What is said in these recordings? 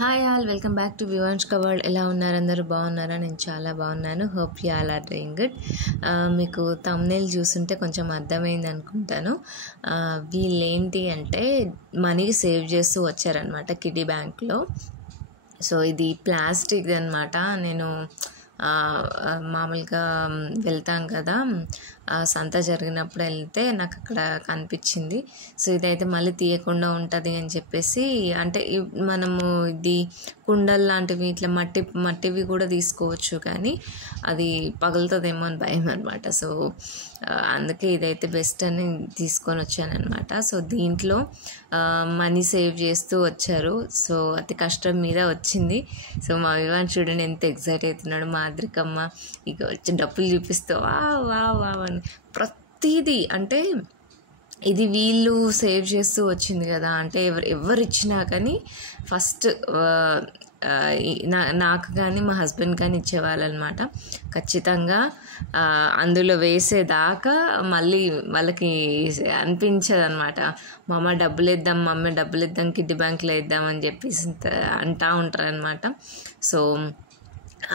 Hi all, welcome back to Vivanshka world. ఎలా ఉన్నారు? అందరూ బాగున్నారా? నేను చాలా బాగున్నాను. Hope you all are doing good. మీకు థంబ్నెయిల్ చూస్తుంటే కొంచెం అర్థమైంది అనుకుంటాను. వీళ్ళు ఏంటి అంటే మనీ సేవ్ చేస్తూ వచ్చారనమాట కిడ్డీ బ్యాంక్లో. సో ఇది ప్లాస్టిక్ది అనమాట. నేను మామూలుగా వెళ్తాం కదా, సంత జరిగినప్పుడు వెళ్తే నాకు అక్కడ కనిపించింది. సో ఇదైతే మళ్ళీ తీయకుండా ఉంటుంది అని చెప్పేసి, అంటే మనము ఇది కుండలు లాంటివి ఇట్లా మట్టివి కూడా తీసుకోవచ్చు, కానీ అది పగులుతుందేమో అని భయం అనమాట. సో అందుకే ఇదైతే బెస్ట్ అని తీసుకొని వచ్చానమాట. సో దీంట్లో మనీ సేవ్ చేస్తూ వచ్చారు. సో అతి కష్టం మీద వచ్చింది. సో మా వివాన్ చూడండి ఎంత ఎగ్జైట్ అవుతున్నాడు. మా అద్రికమ్మ ఇక వచ్చి డబ్బులు చూపిస్తూ వా వా వా అని ప్రతిదీ, అంటే ఇది వీళ్ళు సేవ్ చేస్తూ వచ్చింది కదా, అంటే ఎవరు ఇచ్చినా కానీ ఫస్ట్ నాకు కానీ మా హస్బెండ్ కానీ ఇచ్చేవాళ్ళు అనమాట. ఖచ్చితంగా అందులో వేసేదాకా మళ్ళీ వాళ్ళకి అనిపించదు అనమాట. మా అమ్మ డబ్బులు ఇద్దాం కిడ్డీ బ్యాంక్లో ఇద్దామని చెప్పేసి అంటూ ఉంటారనమాట. సో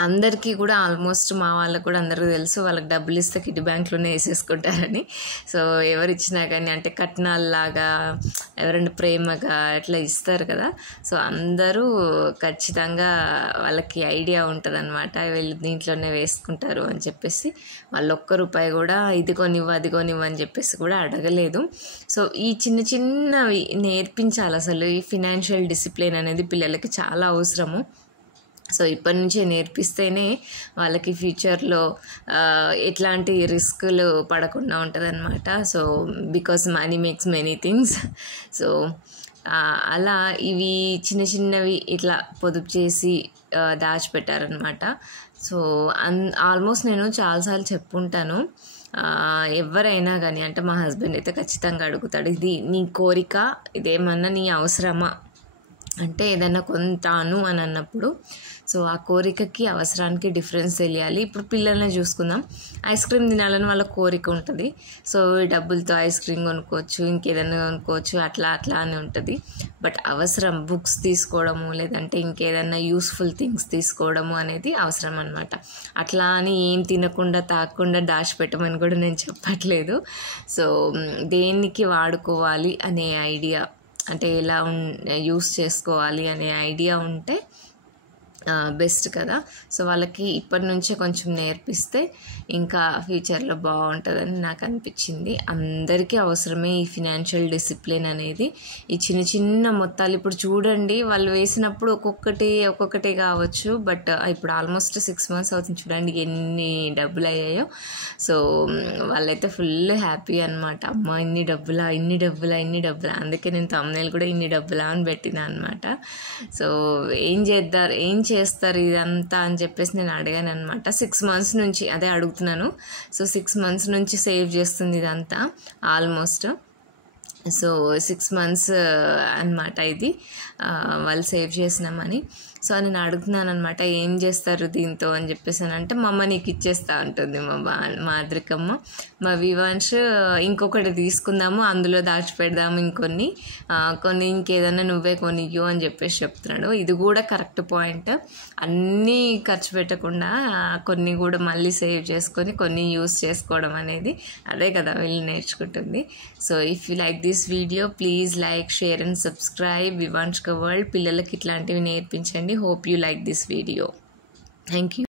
అందరికీ కూడా ఆల్మోస్ట్ మా వాళ్ళకు కూడా అందరికీ తెలుసు, వాళ్ళకి డబ్బులు ఇస్తే కిడ్డీ బ్యాంక్లోనే వేసేసుకుంటారని. సో ఎవరు ఇచ్చినా కానీ, అంటే కట్నాల్లాగా ఎవరైనా ప్రేమగా అట్లా ఇస్తారు కదా, సో అందరూ ఖచ్చితంగా వాళ్ళకి ఐడియా ఉంటుంది అనమాట, వీళ్ళు దీంట్లోనే వేసుకుంటారు అని చెప్పేసి. వాళ్ళు ఒక్క రూపాయి కూడా ఇది కొనివ్వు అది కొనివ్వు అని చెప్పేసి కూడా అడగలేదు. సో ఈ చిన్నవి నేర్పించాలి. అసలు ఈ ఫినాన్షియల్ డిసిప్లిన్ అనేది పిల్లలకి చాలా అవసరము. సో ఇప్పటి నుంచే నేర్పిస్తేనే వాళ్ళకి ఫ్యూచర్లో ఎట్లాంటి రిస్కులు పడకుండా ఉంటుంది అనమాట. So because money makes many things. So అలా ఇవి చిన్నవి ఇట్లా పొదుపు చేసి దాచిపెట్టారనమాట. సో ఆల్మోస్ట్ నేను చాలాసార్లు చెప్పుంటాను, ఎవరైనా కానీ, అంటే మా హస్బెండ్ అయితే ఖచ్చితంగా అడుగుతాడు, ఇది నీ కోరిక, ఇదేమన్నా నీ అవసరమా అంటే ఏదైనా కొంటాను అని అన్నప్పుడు. సో ఆ కోరికకి అవసరానికి డిఫరెన్స్ తెలియాలి. ఇప్పుడు పిల్లల్ని చూసుకుందాం, ఐస్ క్రీమ్ తినాలని వాళ్ళ కోరిక ఉంటుంది. సో ఈ డబ్బులతో ఐస్ క్రీమ్ కొనుక్కోవచ్చు, ఇంకేదైనా కొనుక్కోవచ్చు, అట్లా అని ఉంటుంది. బట్ అవసరం బుక్స్ తీసుకోవడము, లేదంటే ఇంకేదైనా యూస్ఫుల్ థింగ్స్ తీసుకోవడము అనేది అవసరం అనమాట. అట్లా అని ఏం తినకుండా తాగకుండా దాచిపెట్టమని కూడా నేను చెప్పట్లేదు. సో దేనికి వాడుకోవాలి అనే ఐడియా, అంటే ఎలా యూస్ చేసుకోవాలి అనే ఐడియా ఉంటే బెస్ట్ కదా. సో వాళ్ళకి ఇప్పటి నుంచే కొంచెం నేర్పిస్తే ఇంకా ఫ్యూచర్లో బాగుంటుందని నాకు అనిపించింది. అందరికీ అవసరమే ఈ ఫినాన్షియల్ డిసిప్లిన్ అనేది. ఈ చిన్న మొత్తాలు ఇప్పుడు చూడండి, వాళ్ళు వేసినప్పుడు ఒక్కొక్కటి కావచ్చు, బట్ ఇప్పుడు ఆల్మోస్ట్ 6 months అవుతుంది. చూడండి ఎన్ని డబ్బులు అయ్యాయో. సో వాళ్ళైతే ఫుల్ హ్యాపీ అనమాట. అమ్మ ఇన్ని డబ్బులా. అందుకే నేను థంబ్నెయిల్ కూడా ఇన్ని డబ్బులా అని పెట్టినా అనమాట. సో ఏం చేస్తారు ఇదంతా అని చెప్పేసి నేను అడిగాను అనమాట. 6 months నుంచి అదే అడుగుతున్నాను. సో 6 months నుంచి సేవ్ చేస్తుంది ఇదంతా ఆల్మోస్ట్. సో 6 months అనమాట ఇది వాళ్ళు సేవ్ చేసినామని. సో నేను అడుగుతున్నాను అనమాట, ఏం చేస్తారు దీంతో అని చెప్పేసి అంటే, మా అమ్మ నీకు ఇచ్చేస్తా ఉంటుంది మా అద్రికమ్మ. మా వివాన్ష్ ఇంకొకటి తీసుకుందాము, అందులో దాచిపెడదాము, కొన్ని ఇంకేదన్నా నువ్వే కొనియ్యు అని చెప్పేసి చెప్తున్నాడు. ఇది కూడా కరెక్ట్ పాయింట్. అన్నీ ఖర్చు పెట్టకుండా కొన్ని కూడా మళ్ళీ సేవ్ చేసుకొని కొన్ని యూస్ చేసుకోవడం అనేది అదే కదా వీళ్ళు నేర్చుకుంటుంది. So if you like this video, please like, share and subscribe Vivanshka world. పిల్లలకి ఇట్లాంటివి నేర్పించండి. Hope you like this video. Thank you.